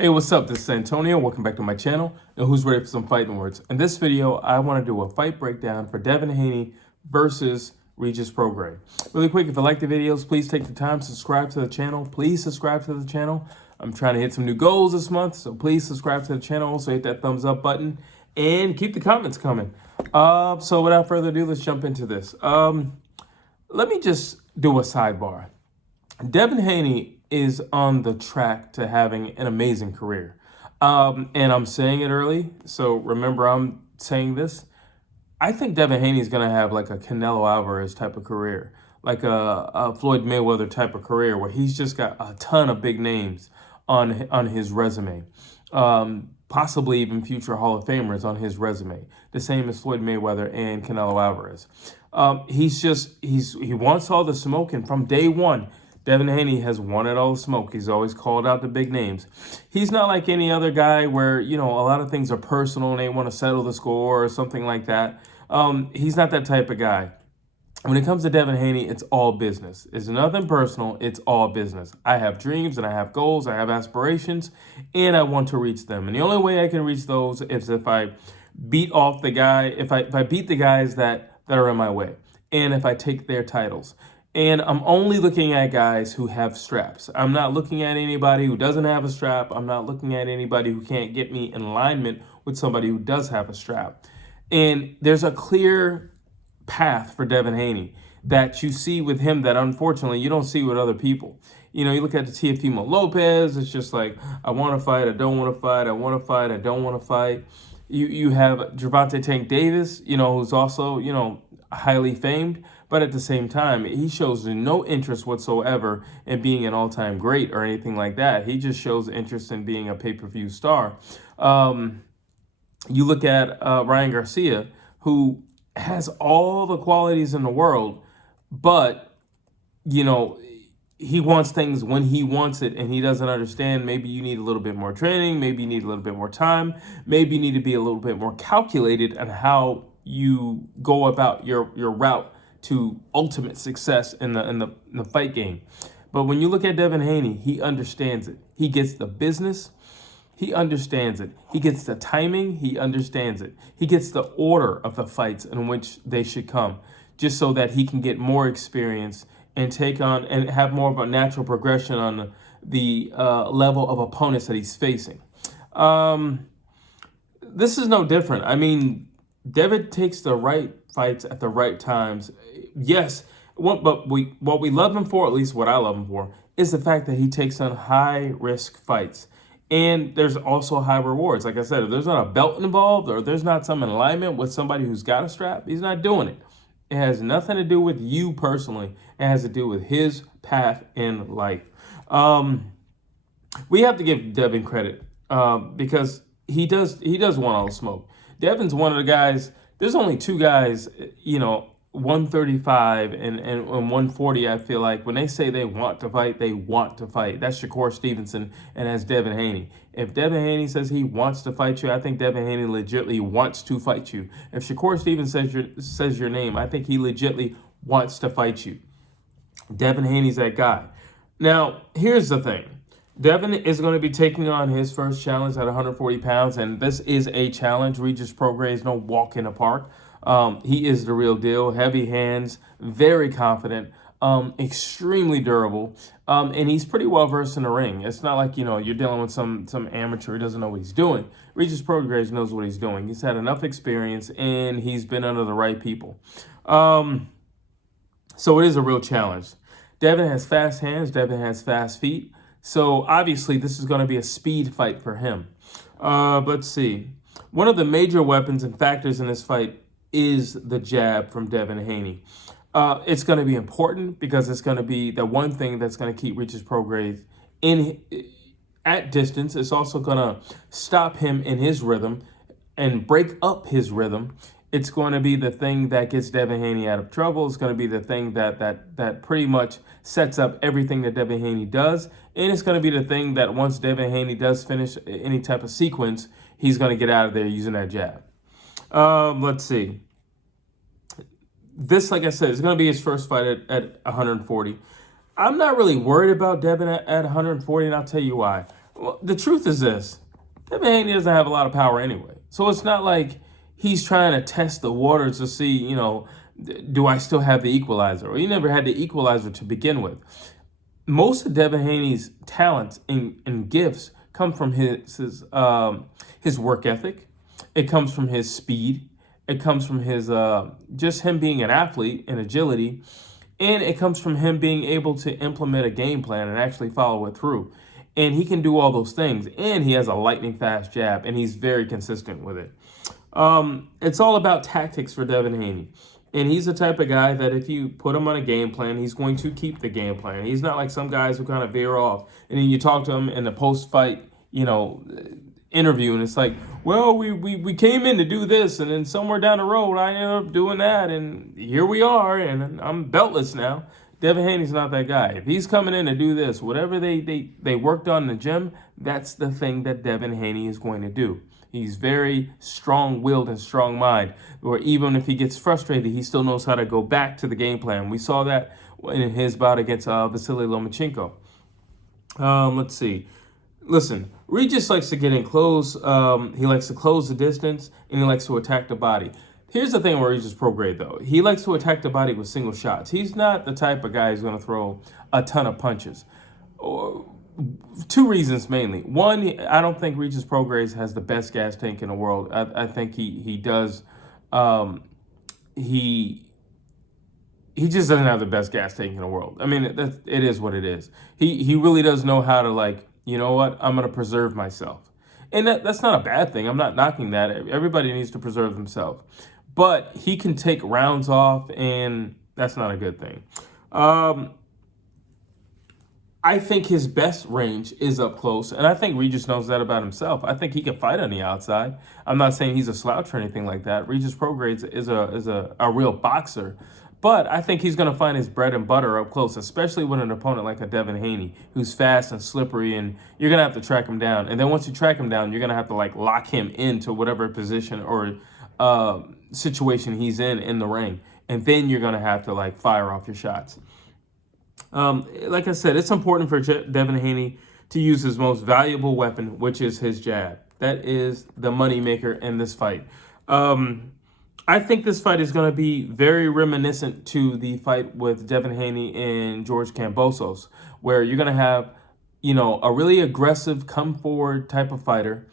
Hey, what's up? This is Antonio. Welcome back to my channel. And who's ready for some fighting words? In this video, I want to do a fight breakdown for Devin Haney versus Regis Prograis. Really quick, if you like the videos, please take the time to subscribe to the channel. Please subscribe to the channel. I'm trying to hit some new goals this month, so please subscribe to the channel. Also hit that thumbs up button and keep the comments coming. So without further ado, let's jump into this. Let me just do a sidebar. Devin Haney is on the track to having an amazing career. And I'm saying it early, so remember I'm saying this. I think Devin Haney is going to have like a Canelo Alvarez type of career, like a Floyd Mayweather type of career where he's just got a ton of big names on his resume. Possibly even future Hall of Famers on his resume. The same as Floyd Mayweather and Canelo Alvarez. He wants all the smoke, and from day one, Devin Haney has wanted all the smoke. He's always called out the big names. He's not like any other guy where, a lot of things are personal and they want to settle the score or something like that. He's not that type of guy. When it comes to Devin Haney, it's all business. It's nothing personal. It's all business. I have dreams and I have goals. I have aspirations and I want to reach them. And the only way I can reach those is if I beat off the guy, if I beat the guys that are in my way and if I take their titles. And I'm only looking at guys who have straps. I'm not looking at anybody who doesn't have a strap. I'm not looking at anybody who can't get me in alignment with somebody who does have a strap. And there's a clear path for Devin Haney that you see with him that unfortunately you don't see with other people. You look at the Teofimo Lopez, it's just like, I want to fight, I don't want to fight, I want to fight, I don't want to fight. You have Gervonta Tank Davis, who's also, highly famed, but at the same time, he shows no interest whatsoever in being an all-time great or anything like that. He just shows interest in being a pay-per-view star. You look at Ryan Garcia, who has all the qualities in the world, but, he wants things when he wants it, and he doesn't understand. Maybe you need a little bit more training. Maybe you need a little bit more time. Maybe you need to be a little bit more calculated on how you go about your route to ultimate success in the fight game. But when you look at Devin Haney, he understands it. He gets the business. He understands it. He gets the timing. He understands it. He gets the order of the fights in which they should come, just so that he can get more experience and take on and have more of a natural progression on the level of opponents that he's facing. This is no different. I mean, Devin takes the right fights at the right times. Yes, what we love him for, at least what I love him for, is the fact that he takes on high-risk fights. And there's also high rewards. Like I said, if there's not a belt involved or there's not some alignment with somebody who's got a strap, he's not doing it. It has nothing to do with you personally. It has to do with his path in life. We have to give Devin credit because he does want all the smoke. Devin's one of the guys. There's only two guys, 135 and 140. I feel like when they say they want to fight, they want to fight. That's Shakur Stevenson and that's Devin Haney. If Devin Haney says he wants to fight you, I think Devin Haney legitimately wants to fight you. If Shakur Stevenson says your name, I think he legitimately wants to fight you. Devin Haney's that guy. Now, here's the thing. Devin is going to be taking on his first challenge at 140 pounds, and this is a challenge. Regis Prograis is no walk in the park. He is the real deal. Heavy hands, very confident, extremely durable, and he's pretty well versed in the ring. It's not like, you're dealing with some amateur who doesn't know what he's doing. Regis Prograis knows what he's doing. He's had enough experience, and he's been under the right people. So it is a real challenge. Devin has fast hands. Devin has fast feet. So obviously this is going to be a speed fight for him. Let's see. One of the major weapons and factors in this fight is the jab from Devin Haney. It's going to be important because it's going to be the one thing that's going to keep Regis Prograis at distance. It's also going to stop him in his rhythm and break up his rhythm. It's going to be the thing that gets Devin Haney out of trouble. It's going to be the thing that pretty much sets up everything that Devin Haney does. And it's going to be the thing that once Devin Haney does finish any type of sequence, he's going to get out of there using that jab. Let's see. This, like I said, is going to be his first fight at 140. I'm not really worried about Devin at 140, and I'll tell you why. Well, the truth is this. Devin Haney doesn't have a lot of power anyway. So it's not like he's trying to test the waters to see, do I still have the equalizer? Or he never had the equalizer to begin with. Most of Devin Haney's talents and gifts come from his work ethic. It comes from his speed. It comes from his just him being an athlete and agility. And it comes from him being able to implement a game plan and actually follow it through. And he can do all those things. And he has a lightning fast jab, and he's very consistent with it. It's all about tactics for Devin Haney. And he's the type of guy that if you put him on a game plan, he's going to keep the game plan. He's not like some guys who kind of veer off. And then you talk to him in the post-fight, interview, and it's like, well, we came in to do this, and then somewhere down the road, I ended up doing that, and here we are, and I'm beltless now. Devin Haney's not that guy. If he's coming in to do this, whatever they worked on in the gym, that's the thing that Devin Haney is going to do. He's very strong-willed and strong-minded, where even if he gets frustrated, he still knows how to go back to the game plan. We saw that in his bout against Vasily Lomachenko. Let's see. Listen, Regis likes to get in close. He likes to close the distance, and he likes to attack the body. Here's the thing with Regis Prograis, though. He likes to attack the body with single shots. He's not the type of guy who's going to throw a ton of punches. Two reasons mainly. One, I don't think Regis Prograis has the best gas tank in the world. I think he does. He just doesn't have the best gas tank in the world. I mean, it is what it is. He really does know how to, like, you know what? I'm going to preserve myself. And that's not a bad thing. I'm not knocking that. Everybody needs to preserve themselves. But he can take rounds off, and that's not a good thing. I think his best range is up close, and I think Regis knows that about himself. I think he can fight on the outside. I'm not saying he's a slouch or anything like that. Regis Prograis is a real boxer. But I think he's going to find his bread and butter up close, especially with an opponent like a Devin Haney, who's fast and slippery, and you're going to have to track him down. And then once you track him down, you're going to have to, like, lock him into whatever position or situation he's in the ring. And then you're going to have to, like, fire off your shots. Like I said, it's important for Devin Haney to use his most valuable weapon, which is his jab. That is the moneymaker in this fight. I think this fight is going to be very reminiscent to the fight with Devin Haney and George Kambosos, where you're going to have, a really aggressive, come forward type of fighter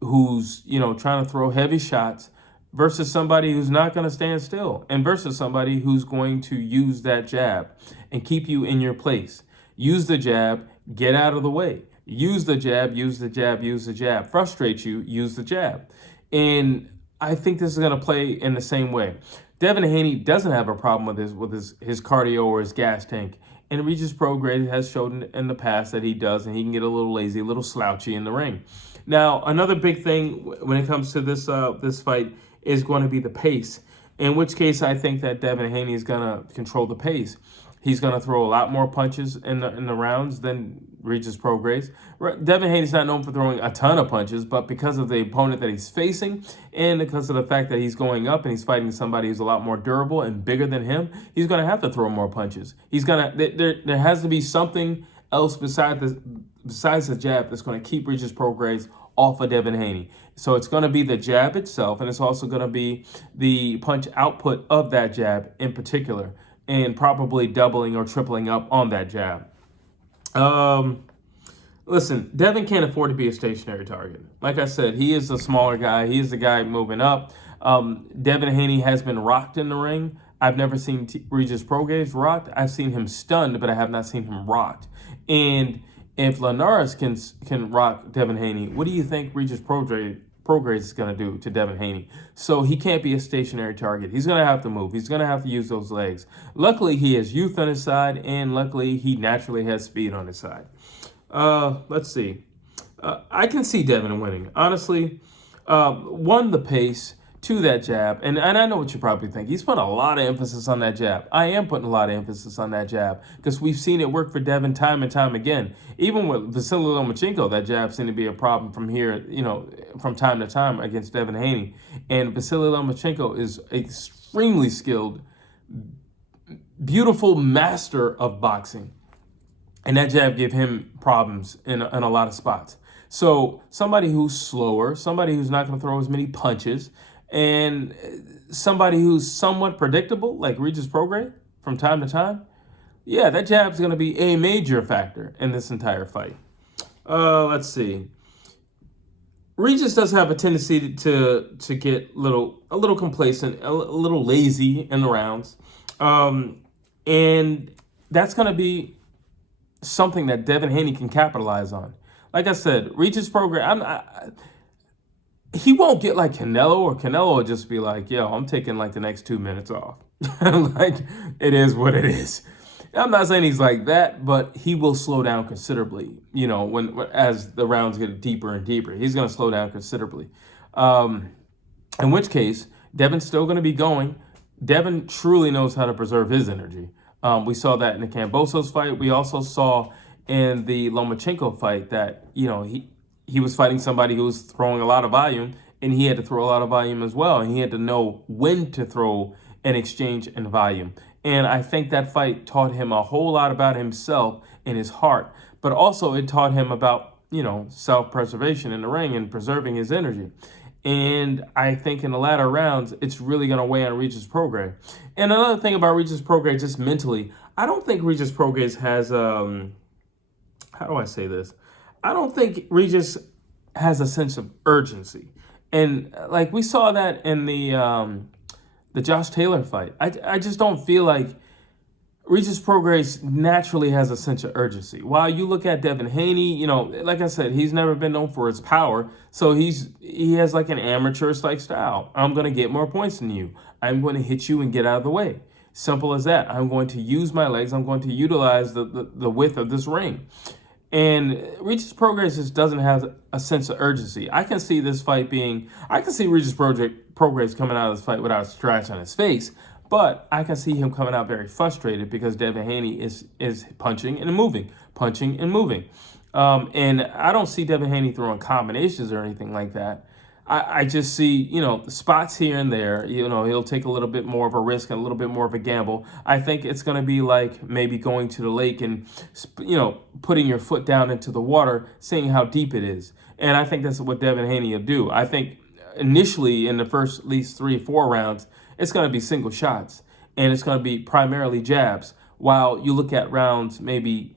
who's, trying to throw heavy shots versus somebody who's not going to stand still, and versus somebody who's going to use that jab and keep you in your place. Use the jab, get out of the way. Use the jab, use the jab, use the jab. Frustrate you, use the jab. And I think this is going to play in the same way. Devin Haney doesn't have a problem with his cardio or his gas tank. And Regis Prograis has shown in the past that he does, and he can get a little lazy, a little slouchy in the ring. Now, another big thing when it comes to this fight is going to be the pace, in which case I think that Devin Haney is going to control the pace. He's going to throw a lot more punches in the rounds than Regis Prograis. Devin Haney's not known for throwing a ton of punches, but because of the opponent that he's facing and because of the fact that he's going up and he's fighting somebody who's a lot more durable and bigger than him, he's going to have to throw more punches. There has to be something else besides the jab that's going to keep Regis Prograis off of Devin Haney. So it's going to be the jab itself, and it's also going to be the punch output of that jab in particular, and probably doubling or tripling up on that jab. Listen, Devin can't afford to be a stationary target. Like I said, he is a smaller guy. He is the guy moving up. Devin Haney has been rocked in the ring. I've never seen Regis Prograis rocked. I've seen him stunned, but I have not seen him rocked. And if Linares can rock Devin Haney, what do you think Regis Prograis is going to do to Devin Haney? So he can't be a stationary target. He's going to have to move. He's going to have to use those legs. Luckily, he has youth on his side, and luckily, he naturally has speed on his side. Let's see. I can see Devin winning. Honestly, one, the pace, two, that jab. And I know what you probably think. He's putting a lot of emphasis on that jab. I am putting a lot of emphasis on that jab because we've seen it work for Devin time and time again. Even with Vasily Lomachenko, that jab seemed to be a problem from time to time against Devin Haney. And Vasily Lomachenko is extremely skilled, beautiful master of boxing. And that jab gave him problems in a lot of spots. So somebody who's slower, somebody who's not going to throw as many punches, and somebody who's somewhat predictable, like Regis Prograis from time to time, yeah, that jab's going to be a major factor in this entire fight. Let's see. Regis does have a tendency to get a little complacent, a little lazy in the rounds, and that's going to be something that Devin Haney can capitalize on. Like I said, Regis Prograis, he won't get like Canelo, or Canelo will just be like, yo, I'm taking like the next 2 minutes off. Like, it is what it is. I'm not saying he's like that, but he will slow down considerably, you know, when as the rounds get deeper and deeper. He's going to slow down considerably. In which case, Devin's still going to be going. Devin truly knows how to preserve his energy. We saw that in the Kambosos fight. We also saw in the Lomachenko fight that, you know, he was fighting somebody who was throwing a lot of volume, and he had to throw a lot of volume as well. And he had to know when to throw an exchange in volume. And I think that fight taught him a whole lot about himself and his heart, but also it taught him about, you know, self-preservation in the ring and preserving his energy. And I think in the latter rounds, it's really going to weigh on Regis Prograis. And another thing about Regis Prograis, just mentally, I don't think Regis Prograis has, how do I say this? I don't think Regis has a sense of urgency. And like we saw that in the Josh Taylor fight. I just don't feel like Regis Prograis naturally has a sense of urgency. While you look at Devin Haney, you know, like I said, he's never been known for his power. So he has like an amateur-like style. I'm going to get more points than you. I'm going to hit you and get out of the way. Simple as that. I'm going to use my legs. I'm going to utilize the width of this ring. And Regis Prograis just doesn't have a sense of urgency. I can see this fight I can see Regis Prograis coming out of this fight without a scratch on his face, but I can see him coming out very frustrated because Devin Haney is punching and moving. And I don't see Devin Haney throwing combinations or anything like that. I just see, you know, spots here and there. You know, he'll take a little bit more of a risk and a little bit more of a gamble. I think it's going to be like maybe going to the lake and, you know, putting your foot down into the water, seeing how deep it is. And I think that's what Devin Haney will do. I think initially in the first at least 3 or 4 rounds, it's going to be single shots. And it's going to be primarily jabs. While you look at rounds maybe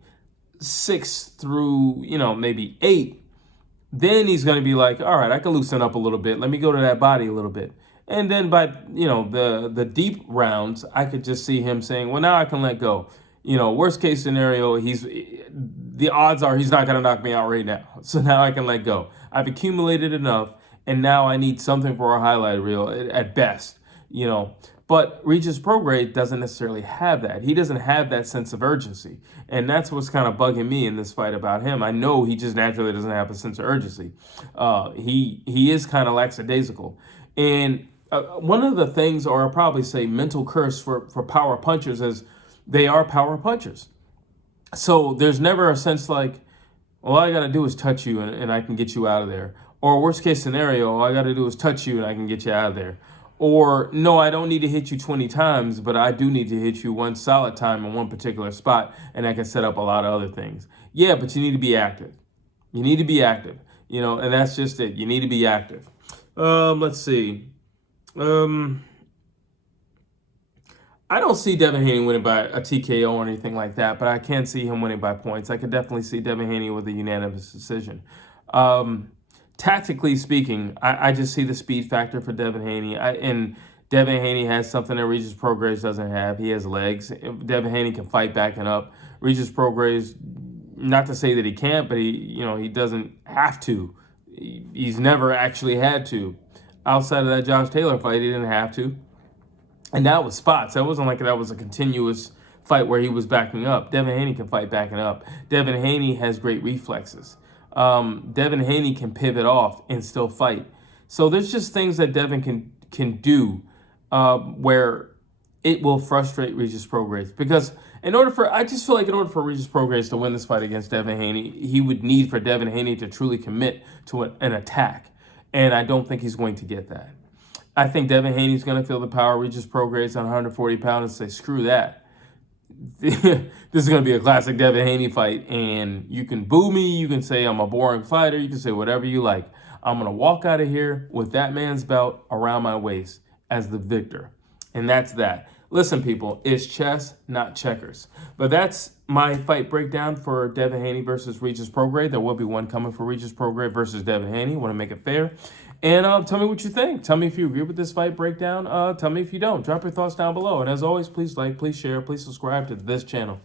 6 through, you know, maybe 8, then he's going to be like, all right, I can loosen up a little bit. Let me go to that body a little bit. And then by, you know, the deep rounds, I could just see him saying, well, now I can let go. You know, worst case scenario, the odds are he's not going to knock me out right now. So now I can let go. I've accumulated enough, and now I need something for a highlight reel at best, you know. But Regis Prograis doesn't necessarily have that. He doesn't have that sense of urgency. And that's what's kind of bugging me in this fight about him. I know he just naturally doesn't have a sense of urgency. He is kind of lackadaisical. And one of the things, or I'll probably say mental curse for power punchers, is they are power punchers. So there's never a sense like, all I got to do is touch you and I can get you out of there. Or worst case scenario, all I got to do is touch you and I can get you out of there. Or, no, I don't need to hit you 20 times, but I do need to hit you one solid time in one particular spot, and I can set up a lot of other things. Yeah, but you need to be active. You need to be active, you know, and that's just it. You need to be active. Let's see. I don't see Devin Haney winning by a TKO or anything like that, but I can see him winning by points. I could definitely see Devin Haney with a unanimous decision. Tactically speaking, I just see the speed factor for Devin Haney. And Devin Haney has something that Regis Prograis doesn't have. He has legs. Devin Haney can fight backing up. Regis Prograis, not to say that he can't, but he doesn't have to. He's never actually had to. Outside of that Josh Taylor fight, he didn't have to. And that was spots. That wasn't like that was a continuous fight where he was backing up. Devin Haney can fight backing up. Devin Haney has great reflexes. Devin Haney can pivot off and still fight. So there's just things that Devin can do where it will frustrate Regis Prograis. Because I just feel like in order for Regis Prograis to win this fight against Devin Haney, he would need for Devin Haney to truly commit to an attack. And I don't think he's going to get that. I think Devin Haney's going to feel the power of Regis Prograis on 140 pounds and say, screw that. this is going to be a classic Devin Haney fight, and you can boo me, you can say I'm a boring fighter, you can say whatever you like. I'm going to walk out of here with that man's belt around my waist as the victor. And that's that. Listen, people, it's chess, not checkers. But that's my fight breakdown for Devin Haney versus Regis Prograis. There will be one coming for Regis Prograis versus Devin Haney. Want to make it fair. And tell me what you think. Tell me if you agree with this fight breakdown. Tell me if you don't. Drop your thoughts down below. And as always, please like, please share, please subscribe to this channel.